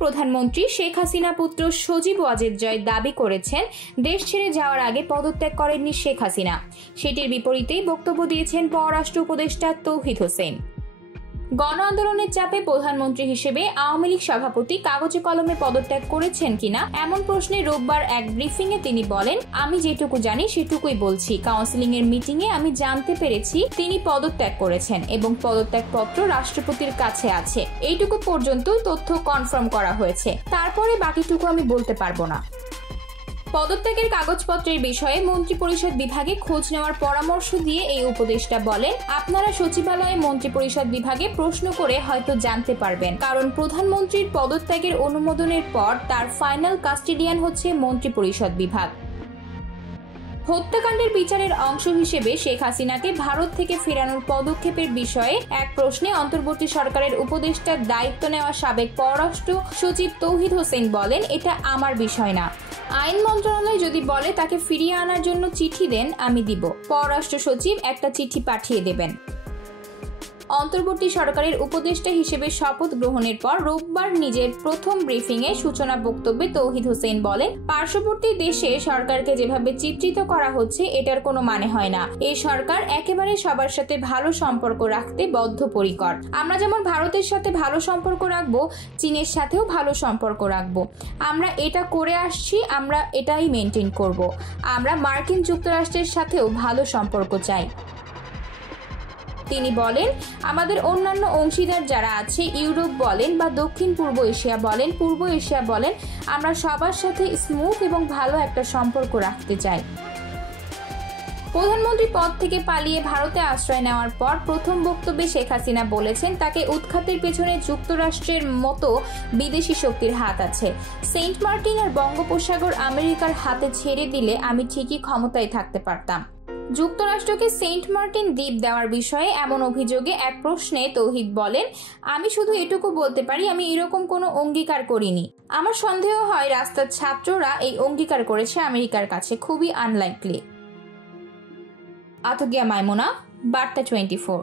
প্রধানমন্ত্রী শেখ হাসিনা পুত্র সজীব ওয়াজেদ জয় দাবি করেছেন দেশ ছেড়ে যাওয়ার আগে পদত্যাগ করেননি শেখ হাসিনা। সেটির বিপরীতেই বক্তব্য দিয়েছেন পররাষ্ট্র উপদেষ্টা তৌহিদ হোসেন। গণ আন্দোলনের চাপে প্রধানমন্ত্রী হিসেবে আওয়ামী লীগ সভাপতি কাগজে কলমে পদত্যাগ করেছেন কিনা এমন প্রশ্নে রোববার এক ব্রিফিংয়ে তিনি বলেন, আমি যেটুকু জানি সেটুকুই বলছি। কাউন্সিলিং এর মিটিংয়ে আমি জানতে পেরেছি তিনি পদত্যাগ করেছেন এবং পদত্যাগপত্র রাষ্ট্রপতির কাছে আছে। এইটুকু পর্যন্ত তথ্য কনফার্ম করা হয়েছে, তারপরে বাকিটুকু আমি বলতে পারবো না। পদত্যাগের কাগজপত্রের বিষয়ে মন্ত্রিপরিষদ বিভাগে খোঁজ নেওয়ার পরামর্শ দিয়ে এই উপদেষ্টা বলেন, আপনারা সচিবালয়ে মন্ত্রিপরিষদ বিভাগে প্রশ্ন করে হয়তো জানতে পারবেন, কারণ প্রধানমন্ত্রীর পদত্যাগের অনুমোদনের পর তার ফাইনাল কাস্টেডিয়ান হচ্ছে মন্ত্রিপরিষদ বিভাগ। হত্যাকাণ্ডের বিচারের অংশ হিসেবে শেখ হাসিনাকে ভারত থেকে ফেরানোর পদক্ষেপের বিষয়ে এক প্রশ্নে অন্তর্বর্তী সরকারের উপদেষ্টার দায়িত্ব নেওয়া সাবেক পররাষ্ট্র সচিব তৌহিদ হোসেন বলেন, এটা আমার বিষয় না। আইন মন্ত্রণালয় যদি বলে তাকে ফিরিয়ে আনার জন্য চিঠি দেন, আমি দিব। পররাষ্ট্র সচিব একটা চিঠি পাঠিয়ে দেবেন। অন্তর্বর্তী সরকারের উপদেষ্টা হিসেবে শপথ গ্রহণের পর রোববার নিজের প্রথম ব্রিফিংয়ে সূচনা বক্তব্যে তৌহিদ হোসেন বলেন, পার্শ্ববর্তী দেশে সরকারকে যেভাবে চিত্রিত করা হচ্ছে এটার কোনো মানে হয় না। এই সরকার একেবারে সবার সাথে ভালো সম্পর্ক রাখতে বদ্ধপরিকর। আমরা যেমন ভারতের সাথে ভালো সম্পর্ক রাখবো, চীনের সাথেও ভালো সম্পর্ক রাখবো। আমরা এটা করে আসছি, আমরা এটাই মেনটেন করব। আমরা মার্কিন যুক্তরাষ্ট্রের সাথেও ভালো সম্পর্ক চাই। তিনি বলেন, আমাদের অন্যান্য অংশীদার যারা আছে, ইউরোপ বলেন বা দক্ষিণ পূর্ব এশিয়া বলেন, পূর্ব এশিয়া বলেন, আমরা সবার সাথে স্মুথ এবং ভালো একটা সম্পর্ক রাখতে চাই। প্রধানমন্ত্রী পদ থেকে পালিয়ে ভারতে আশ্রয় নেওয়ার পর প্রথম বক্তব্যে শেখ হাসিনা বলেছেন, তাকে উৎখাতের পেছনে যুক্তরাষ্ট্রের মতো বিদেশি শক্তির হাত আছে। সেন্ট মার্টিন আর বঙ্গোপসাগর আমেরিকার হাতে ছেড়ে দিলে আমি ঠিকই ক্ষমতায় থাকতে পারতাম। যুক্তরাষ্ট্রকে সেন্ট মার্টিন দ্বীপ দেওয়ার বিষয়ে এমন অভিযোগে এক প্রশ্নে তৌহিদ বলেন, আমি শুধু এটুকু বলতে পারি, আমি এরকম কোনো অঙ্গীকার করিনি। আমার সন্দেহ হয় রাস্তার ছাত্ররা এই অঙ্গীকার করেছে আমেরিকার কাছে, খুবই আনলাইকলি। আতগিয়া মাইমুনা, বার্তা 24।